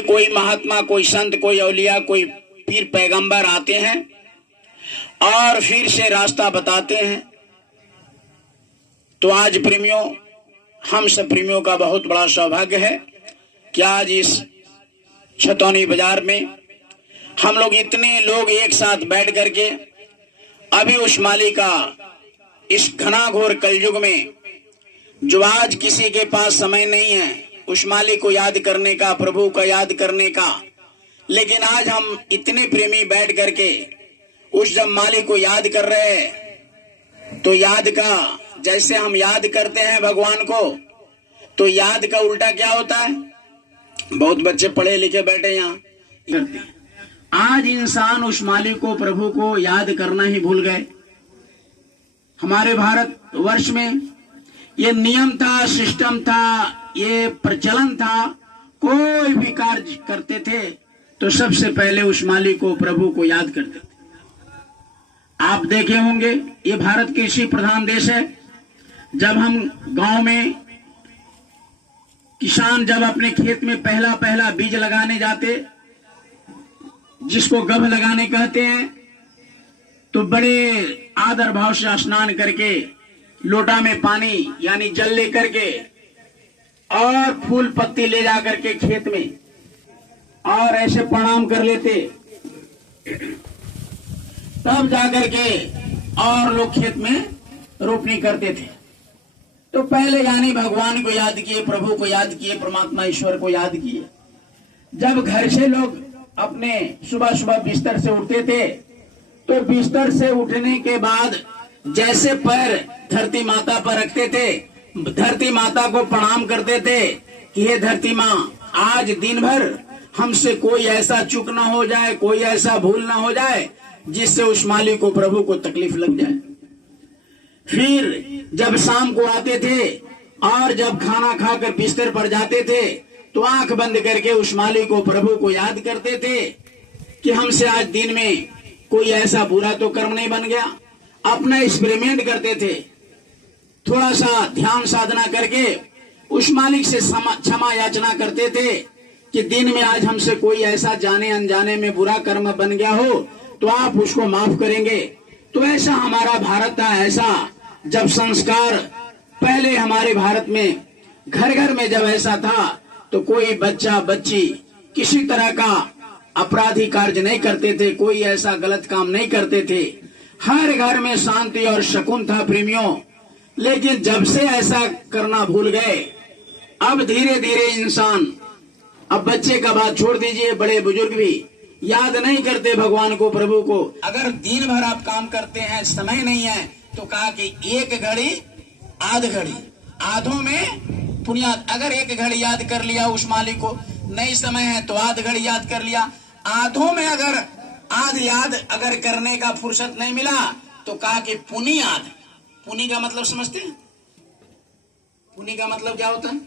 में कोई महात्मा, कोई संत, कोई औलिया, कोई पीर पैगंबर आते हैं और फिर से रास्ता बताते हैं। तो आज प्रेमियों, हम सब प्रेमियों का बहुत बड़ा सौभाग्य है कि आज इस छतौनी बाजार में हम लोग इतने लोग एक साथ बैठ करके अभी उस माली का इस घनाघोर कलयुग में, जो आज किसी के पास समय नहीं है उस माली को याद करने का, प्रभु का याद करने का, लेकिन आज हम इतने प्रेमी बैठ करके उस जब माली को याद कर रहे हैं, तो याद का, जैसे हम याद करते हैं भगवान को, तो याद का उल्टा क्या होता है? बहुत बच्चे पढ़े लिखे बैठे यहाँ, आज इंसान उस माली को, प्रभु को याद करना ही भूल गए। हमारे भारत वर्ष में ये नियम था, सिस्टम था, ये प्रचलन था, कोई भी कार्य करते थे तो सबसे पहले उस माली को, प्रभु को याद करते थे। आप देखे होंगे ये भारत कृषि प्रधान देश है। जब हम गांव में किसान जब अपने खेत में पहला पहला बीज लगाने जाते, जिसको गभ लगाने कहते हैं, तो बड़े आदर भाव से स्नान करके लोटा में पानी यानी जल लेकर के और फूल पत्ती ले जा करके खेत में और ऐसे प्रणाम कर लेते, तब जाकर के और लोग खेत में रोपनी करते थे। तो पहले यानी भगवान को याद किए, प्रभु को याद किए, परमात्मा ईश्वर को याद किए। जब घर से लोग अपने सुबह सुबह बिस्तर से उठते थे, तो बिस्तर से उठने के बाद जैसे पैर धरती माता पर रखते थे, धरती माता को प्रणाम करते थे कि हे धरती माँ, आज दिन भर हमसे कोई ऐसा चूक ना हो जाए, कोई ऐसा भूल ना हो जाए जिससे उस मालिक को, प्रभु को तकलीफ लग जाए। फिर जब शाम को आते थे और जब खाना खाकर बिस्तर पर जाते थे, तो आंख बंद करके उस मालिक को, प्रभु को याद करते थे कि हमसे आज दिन में कोई ऐसा बुरा तो कर्म नहीं बन गया। अपना एक्सपेरिमेंट करते थे, थोड़ा सा ध्यान साधना करके उस मालिक से क्षमा याचना करते थे कि दिन में आज हमसे कोई ऐसा जाने अनजाने में बुरा कर्म बन गया हो तो आप उसको माफ करेंगे। तो ऐसा हमारा भारत था। ऐसा जब संस्कार पहले हमारे भारत में घर घर में जब ऐसा था, तो कोई बच्चा बच्ची किसी तरह का अपराधी कार्य नहीं करते थे, कोई ऐसा गलत काम नहीं करते थे, हर घर में शांति और सुकून था प्रेमियों। लेकिन जब से ऐसा करना भूल गए, अब धीरे धीरे इंसान, अब बच्चे का बात छोड़ दीजिए, बड़े बुजुर्ग भी याद नहीं करते भगवान को, प्रभु को। अगर दिन भर आप काम करते हैं, समय नहीं है, तो कहा कि एक घड़ी आध घड़ी, आधों में पुण्याद। अगर एक घड़ी याद कर लिया उस मालिक को, नहीं समय है तो आध घड़ी याद कर लिया, आधों में अगर आध याद अगर करने का फुर्सत नहीं मिला, तो कहा कि पुनि आध। पुनि का मतलब समझते हैं? पुनि का मतलब क्या होता है?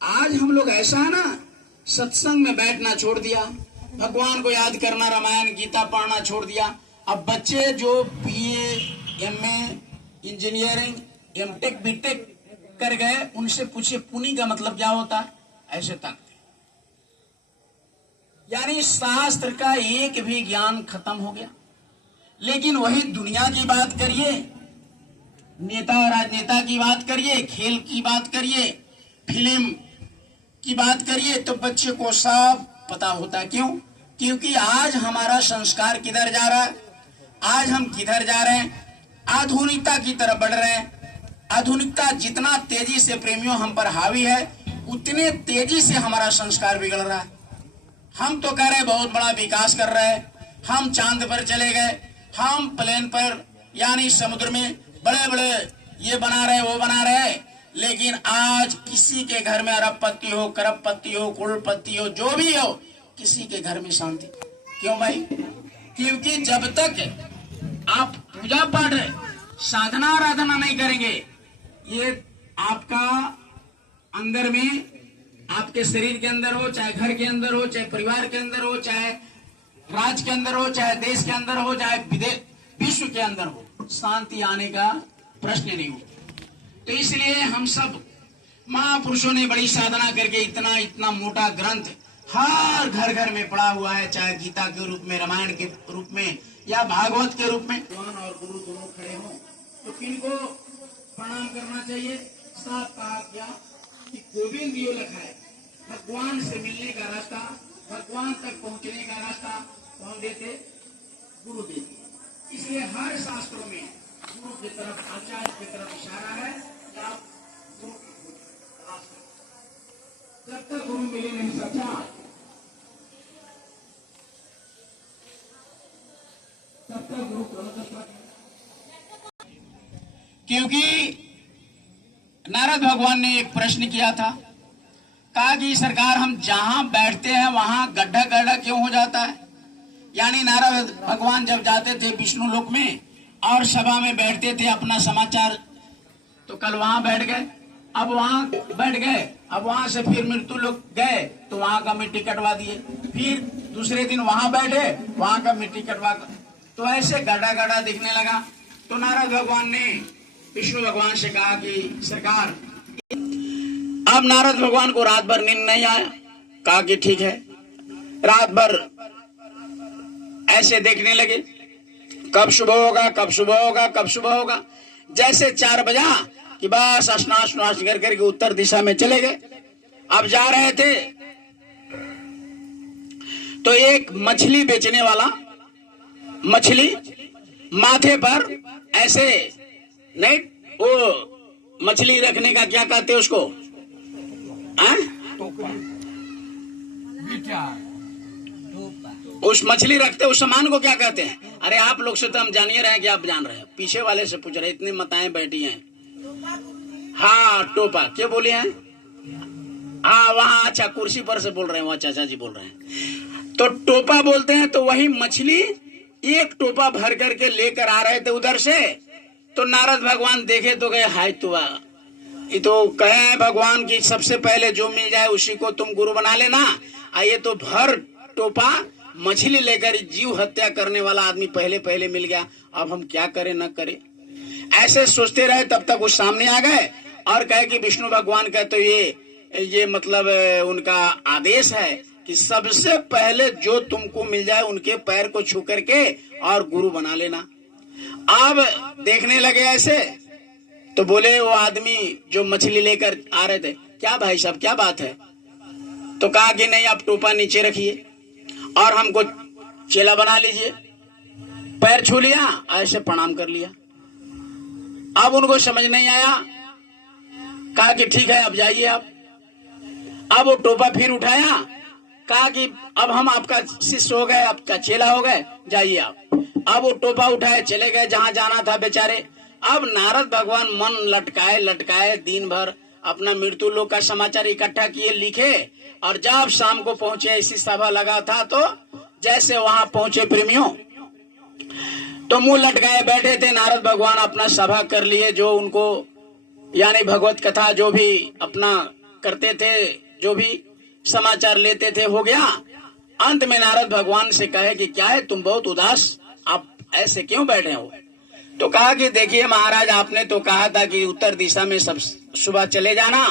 आज हम लोग ऐसा है ना, सत्संग में बैठना छोड़ दिया, भगवान को याद करना, रामायण गीता पढ़ना छोड़ दिया। अब बच्चे जो BA, MA, engineering, MTech, BTech कर गए, उनसे पूछिए पुनि का मतलब क्या होता है, ऐसे ताकते। यानी शास्त्र का एक भी ज्ञान खत्म हो गया। लेकिन वही दुनिया की बात करिए, नेता राजनेता की बात करिए, खेल की बात करिए, फिल्म की बात करिए, तो बच्चे को सब पता होता है। क्यों? क्योंकि आज हमारा संस्कार किधर जा रहा है, आज हम किधर जा रहे हैं, आधुनिकता की तरफ बढ़ रहे हैं। आधुनिकता जितना तेजी से प्रेमियों हम पर हावी है, उतने तेजी से हमारा संस्कार बिगड़ रहा है। हम तो कह रहे बहुत बड़ा विकास कर रहे हैं, हम चांद पर चले गए, हम प्लेन पर यानी समुद्र में बड़े बड़े ये बना रहे, वो बना रहे, लेकिन आज किसी के घर में अरबपति हो, करोड़पति हो, करोड़पति हो, जो भी हो, किसी के घर में शांति। क्यों भाई? क्योंकि जब तक आप पूजा पाठ, साधना आराधना नहीं करेंगे, ये आपका अंदर में, आपके शरीर के अंदर हो, चाहे घर के अंदर हो, चाहे परिवार के अंदर हो, चाहे राज्य के अंदर हो, चाहे देश के अंदर हो, चाहे विश्व के अंदर हो, शांति आने का प्रश्न नहीं हो। तो इसलिए हम सब महापुरुषों ने बड़ी साधना करके इतना इतना मोटा ग्रंथ हर घर घर में पड़ा हुआ है, चाहे गीता के रूप में, रामायण के रूप में या भागवत के रूप में। भगवान और गुरु दोनों खड़े हों तो किनको प्रणाम करना चाहिए? साफ कहा गया कि गोविंद यो लिखा है, भगवान से मिलने का रास्ता, भगवान तक पहुंचने का रास्ता कौन देते? गुरु देते। इसलिए हर शास्त्रों में गुरु की तरफ, आचार्य की तरफ इशारा है कि आप गुरु की तलाश करें। जब तक गुरु मिले नहीं सच्चा, तब तक गुरु प्रदर्शन। क्योंकि नारद भगवान ने एक प्रश्न किया था, कहा कि सरकार हम जहां बैठते हैं वहां गड्ढा गड्ढा क्यों हो जाता है? यानी नारद भगवान जब जाते थे विष्णु लोक में और सभा में बैठते थे अपना समाचार, तो कल वहां बैठ गए, अब वहां बैठ गए, अब वहां से फिर मृत्यु लोक गए तो वहां का मिट्टी कटवा दिए, फिर दूसरे दिन वहां बैठे, वहां का मिट्टी कटवा, तो ऐसे गड्ढा गड्ढा दिखने लगा। तो नारद भगवान ने विष्णु भगवान से कहा कि सरकार, अब नारद भगवान को रात भर नींद नहीं आया। कहा कि ठीक है, रात भर ऐसे देखने लगे, कब सुबह होगा, कब सुबह होगा, कब सुबह होगा। जैसे 4 बजा कि बस स्नान कर करके उत्तर दिशा में चले गए। अब जा रहे थे तो एक मछली बेचने वाला मछली माथे पर ऐसे नहीं, वो मछली रखने का क्या कहते हैं उसको, उस मछली रखते उस सामान को क्या कहते हैं? अरे आप लोग से तो हम जान ही रहे हैं कि आप जान रहे हैं, पीछे वाले से पूछ रहे, इतनी माताएं बैठी हैं। हाँ, टोपा। क्या बोले हैं? हाँ, वहाँ अच्छा कुर्सी पर से बोल रहे हैं, वहाँ चाचा जी बोल रहे हैं। तो टोपा बोलते हैं। तो वही मछली एक टोपा भर करके लेकर आ रहे थे उधर से। तो नारद भगवान देखे तो गए, हाय तुआ, ये तो कहे भगवान की सबसे पहले जो मिल जाए उसी को तुम गुरु बना लेना। ये तो भर टोपा मछली लेकर जीव हत्या करने वाला आदमी पहले पहले मिल गया, अब हम क्या करें न करें। ऐसे सोचते रहे, तब तक वो सामने आ गए और कहे कि विष्णु भगवान का तो ये मतलब उनका आदेश है कि सबसे पहले जो तुमको मिल जाए उनके पैर को छू करके और गुरु बना लेना। अब देखने लगे ऐसे, तो बोले वो आदमी जो मछली लेकर आ रहे थे, क्या भाई साहब क्या बात है? तो कहा कि नहीं, आप टोपा नीचे रखिए और हमको चेला बना लीजिए। पैर छू लिया, ऐसे प्रणाम कर लिया। अब उनको समझ नहीं आया, कहा कि ठीक है अब जाइए आप। अब वो टोपा फिर उठाया, कहा कि अब हम आपका शिष्य हो गए, आपका चेला हो गए, जाइए आप। अब वो टोपा उठाए चले गए जहां जाना था बेचारे। अब नारद भगवान मन लटकाए लटकाए दिन भर अपना मृत्यु लोक का समाचार इकट्ठा किए, लिखे, और जब शाम को पहुंचे, ऐसी सभा लगा था, तो जैसे वहां पहुंचे प्रेमियों, तो मुंह लटकाए बैठे थे। नारद भगवान अपना सभा कर लिए, जो उनको यानी भगवत कथा जो भी अपना करते थे, जो भी समाचार लेते थे, हो गया। अंत में नारद भगवान से कहे कि क्या है, तुम बहुत उदास, आप ऐसे क्यों बैठे हो? तो कहा कि देखिए महाराज, आपने तो कहा था कि उत्तर दिशा में सब सुबह चले जाना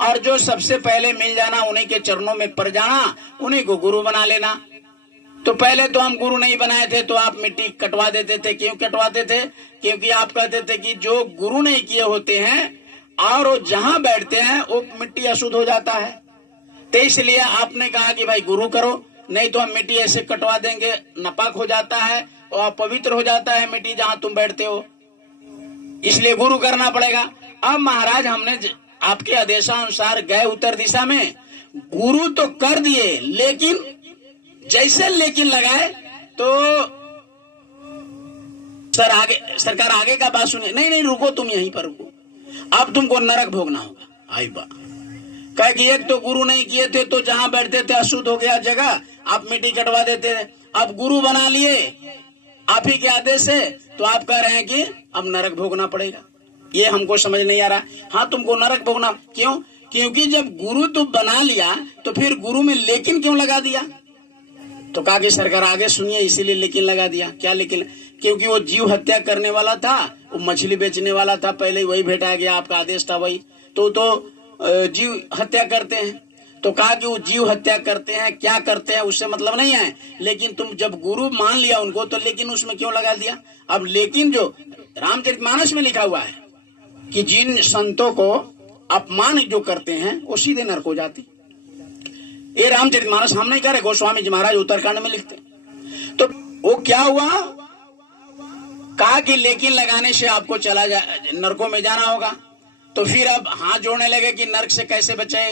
और जो सबसे पहले मिल जाना उन्हीं के चरणों में पड़ जाना, उन्हीं को गुरु बना लेना। तो पहले तो हम गुरु नहीं बनाए थे, तो आप मिट्टी कटवा देते थे। क्यों कटवाते थे? क्योंकि आप कहते थे कि जो गुरु नहीं किए होते हैं और वो जहां बैठते हैं वो मिट्टी अशुद्ध हो जाता है। तो इसलिए आपने कहा कि भाई गुरु करो, नहीं तो हम मिट्टी ऐसे कटवा देंगे, नापाक हो जाता है और पवित्र हो जाता है मिट्टी जहां तुम बैठते हो, इसलिए गुरु करना पड़ेगा। अब महाराज हमने आपके आदेशानुसार गए उत्तर दिशा में, गुरु तो कर दिए, लेकिन जैसे लेकिन लगाए तो सरकार आगे का बात सुनिए। नहीं नहीं रुको, तुम यहीं पर रुको, अब तुमको नरक भोगना होगा। आई बा कहे कि एक तो गुरु नहीं किए थे तो जहां बैठते थे अशुद्ध हो गया जगह, आप मिट्टी कटवा देते थे। अब गुरु बना लिए आप ही के आदेश से, तो आप कह रहे हैं कि अब नरक भोगना पड़ेगा। ये हमको समझ नहीं आ रहा। हाँ, तुमको नरक भोगना क्यों? क्योंकि जब गुरु तुम बना लिया तो फिर गुरु में लेकिन क्यों लगा दिया? तो कहा कि सरकार आगे सुनिए, इसीलिए लेकिन लगा दिया। क्या लेकिन? क्योंकि वो जीव हत्या करने वाला था, वो मछली बेचने वाला था, पहले वही भेटा गया, आपका आदेश था वही। तो जीव हत्या करते हैं। तो कहा कि वो जीव हत्या करते हैं, क्या करते हैं उससे मतलब नहीं है, लेकिन तुम जब गुरु मान लिया उनको तो लेकिन उसमें क्यों लगा दिया। अब लेकिन जो रामचरितमानस में लिखा हुआ है कि जिन संतों को अपमान जो करते हैं वो सीधे नरक हो जाते। ये रामचरितमानस हम नहीं करे, गोस्वामी जी महाराज उत्तराखंड में लिखते। तो वो क्या हुआ, कहा कि लेकिन लगाने से आपको चला जा नरकों में जाना होगा। तो फिर अब हाथ जोड़ने लगे कि नरक से कैसे बचे।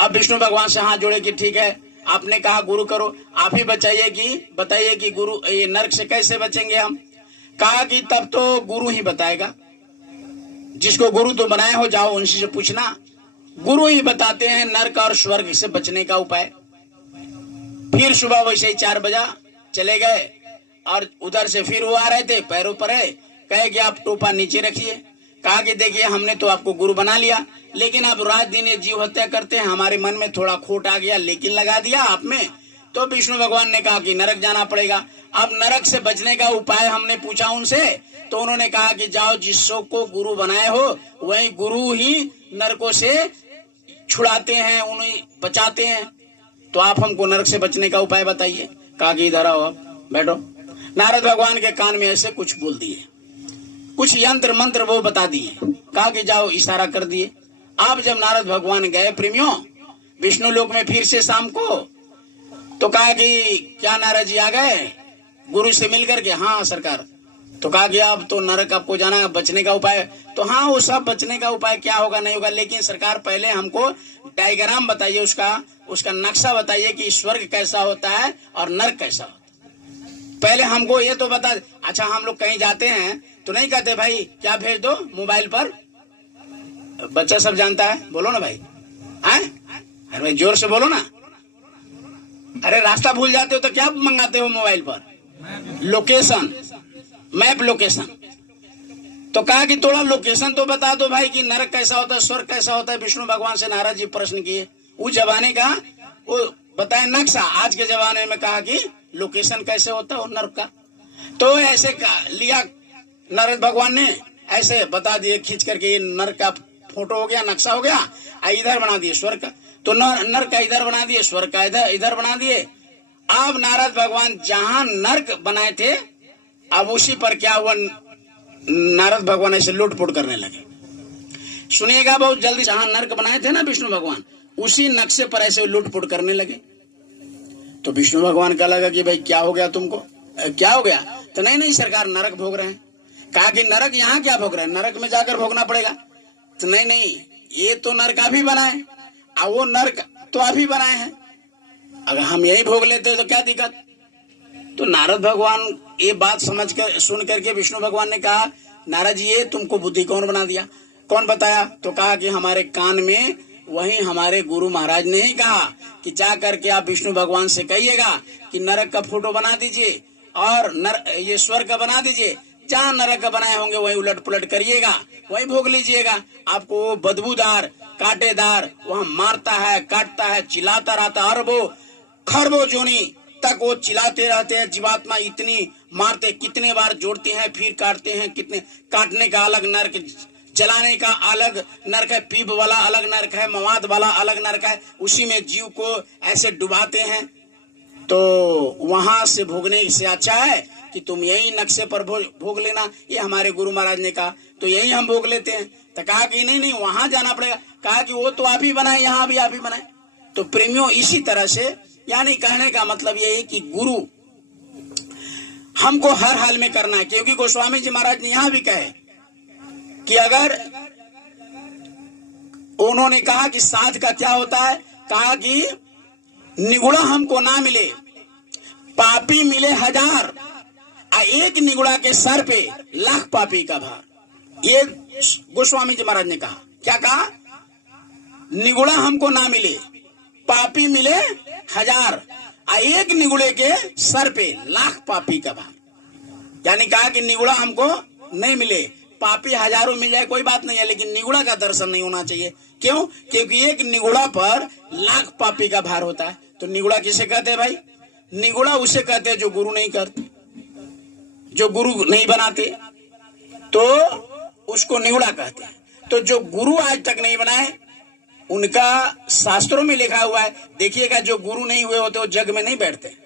अब विष्णु भगवान से हाथ जोड़े कि ठीक है आपने कहा गुरु करो, आप ही बताइए कि गुरु ये नरक से कैसे बचेंगे हम। कहा कि तब तो गुरु ही बताएगा, जिसको गुरु तो बनाए हो जाओ उनसे से पूछना, गुरु ही बताते हैं नरक और स्वर्ग से बचने का उपाय। फिर सुबह वैसे ही 4 बजा चले गए और उधर से फिर वो आ रहे थे, पैरों पर है, कहे कि आप टोपा नीचे रखिए। कहा कि देखिए हमने तो आपको गुरु बना लिया, लेकिन अब रात दिन ये जीव हत्या करते हैं, हमारे मन में थोड़ा खोट आ गया, लेकिन लगा दिया आप में। तो विष्णु भगवान ने कहा कि नरक जाना पड़ेगा। अब नरक से बचने का उपाय हमने पूछा उनसे, तो उन्होंने कहा कि जाओ जिसको गुरु बनाए हो वही गुरु ही नरकों से छुड़ाते हैं, उन्हें बचाते हैं। तो आप हमको नरक से बचने का उपाय बताइए। कहा कि इधर आओ, आप बैठो। नारद भगवान के कान में ऐसे कुछ बोल दिए, कुछ यंत्र मंत्र वो बता दिए। कहा कि जाओ, इशारा कर दिए। अब जब नारद भगवान गए प्रेमियों विष्णु लोक में फिर से शाम को, तो कहा कि क्या नारद जी आ गए गुरु से मिलकर के। हाँ सरकार। तो कहा कि अब तो नरक आपको जाना, बचने का उपाय। तो हाँ वो सब बचने का उपाय क्या होगा नहीं होगा, लेकिन सरकार पहले हमको डायग्राम बताइए, उसका नक्शा बताइए कि स्वर्ग कैसा होता है और नरक कैसा होता है। पहले हमको ये तो बता। अच्छा हम लोग कहीं जाते हैं तो नहीं कहते भाई क्या भेज दो मोबाइल पर, बच्चा सब जानता है, बोलो ना भाई। अरे भाई जोर से बोलो ना। अरे रास्ता भूल जाते हो तो क्या मंगाते हो मोबाइल पर, लोकेशन, मैप लोकेशन। तो कहा कि थोड़ा लोकेशन तो बता दो भाई कि नरक कैसा होता है, स्वर्ग कैसा होता है। विष्णु भगवान से नारद जी प्रश्न किए। उस जमाने का वो बताए नक्शा, आज के जमाने में कहा कि लोकेशन कैसे होता है नरक का। तो ऐसे लिया नारद भगवान ने, ऐसे बता दिए खींच करके, ये नरक का फोटो हो गया, नक्शा हो गया। इधर बना दिए स्वर्ग का, तो नरक का इधर बना दिए, स्वर्ग का इधर बना दिए। अब नारद भगवान जहां नरक बनाए थे अब उसी पर क्या हुआ, नारद भगवान ऐसे लूटपुट करने लगे। सुनिएगा बहुत जल्दी, जहां नरक बनाए थे ना विष्णु भगवान उसी नक्शे पर ऐसे लूटपुट करने लगे। तो विष्णु भगवान का लगा कि भाई क्या हो गया तुमको, क्या हो गया। तो नहीं सरकार नरक भोग रहे हैं। कहा कि नरक यहाँ क्या भोग रहे हैं, नरक में जाकर भोगना पड़ेगा। तो नहीं ये तो नरक अभी बनाए और वो नरक तो अभी बनाए हैं, अगर हम यही भोग लेते तो क्या दिक्कत। तो नारद भगवान ये बात समझ कर सुन करके विष्णु भगवान ने कहा नारद जी ये तुमको बुद्धि कौन बना दिया, कौन बताया। तो कहा कि हमारे कान में वही हमारे गुरु महाराज ने ही कहा कि जा करके आप विष्णु भगवान से कहिएगा कि नरक का फोटो बना दीजिए और ये स्वर्ग का बना दीजिए। जहाँ नरक का बनाए होंगे वही उलट पुलट करिएगा, वही भोग लीजिएगा। आपको बदबूदार कांटेदार वहाँ मारता है, काटता है, चिल्लाता रहता, अरबों खरबों जोनी तक वो चिल्लाते रहते हैं। जीवात्मा इतनी मारते, कितने बार जोड़ते हैं फिर काटते हैं, कितने काटने का अलग नरक, जलाने का अलग नरक है, पीप वाला अलग नरक है, मवाद वाला अलग नरक है, उसी में जीव को ऐसे डुबाते हैं। तो वहां से भोगने से अच्छा है कि तुम यही नक्शे पर भोग लेना, ये हमारे गुरु महाराज ने कहा, तो यही हम भोग लेते हैं। तो कहा कि नहीं वहां जाना पड़ेगा। कहा कि वो तो आप ही बनाए, यहाँ भी आप ही बनाए। तो प्रेमियों इसी तरह से, यानी कहने का मतलब यही कि गुरु हमको हर हाल में करना है, क्योंकि गोस्वामी जी महाराज ने यहाँ भी कहे कि अगर उन्होंने कहा कि साध का क्या होता है, कहा कि निगुड़ा हमको ना मिले, पापी मिले 1000, एक निगुड़ा के सर पे लाख पापी का भार। ये गोस्वामी जी महाराज ने कहा। क्या कहा, निगुड़ा हमको ना मिले, पापी मिले 1000, एक निगुड़े के सर पे लाख पापी का भार। यानी कहा कि निगुड़ा हमको नहीं मिले, पापी हजारों मिल जाए कोई बात नहीं है, लेकिन निगुड़ा का दर्शन नहीं होना चाहिए। क्यों, क्योंकि एक निगुड़ा पर लाख पापी का भार होता है। तो निगुड़ा किसे कहते हैं भाई, निगुड़ा उसे कहते हैं जो गुरु नहीं करते, जो गुरु नहीं बनाते, तो उसको निगुड़ा कहते हैं। तो जो गुरु आज तक नहीं बनाए उनका शास्त्रों में लिखा हुआ है। देखिएगा, जो गुरु नहीं हुए होते वो जग में नहीं बैठते।